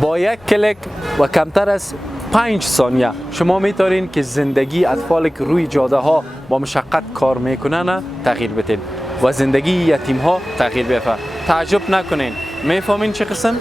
با یک کلیک و کمتر از 5 ثانیه شما میتونین که زندگی اطفال که روی جاده ها با مشقت کار میکنن تغییر بدین و زندگی یتیم ها تغییر بیفته. تعجب نکنین. میفهمین چه قسم؟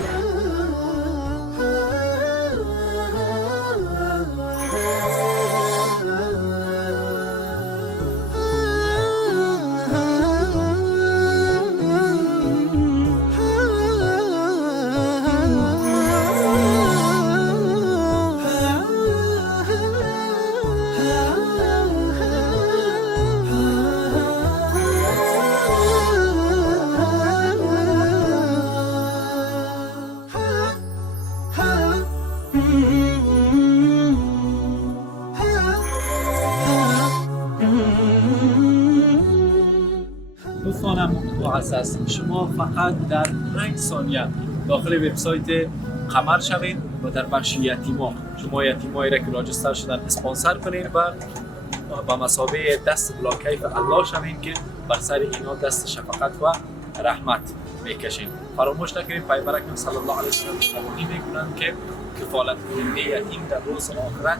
دوستانم معزز، شما فقط در 5 ثانیه داخل وبسایت قمر شوید و در بخش یتیما شما یتیمایی را که راجستر شدن اسپانسر کنید و با مثابه دست بلاکیف الله شوید که بر سر اینا دست شفقت و رحمت میکشین. فراموش نکنید پیامبر اکرم صلی الله علیه و سلم قوانی میکنند که کفالت کننده یتیم در روز آخرت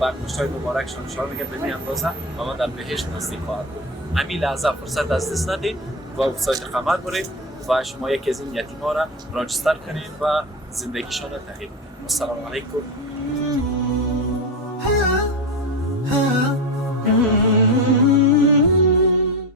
بر پشتای مبارکشان اشاره میکنه به این اندازه و ما در بهشت نزدیک خواهد بود. همین لحظه فرصت از دست ندید و وبسایت قمر برید و شما یکی از این یتیما را راجستر کنید و زندگیشان را تغییر بدید. السلام علیکم.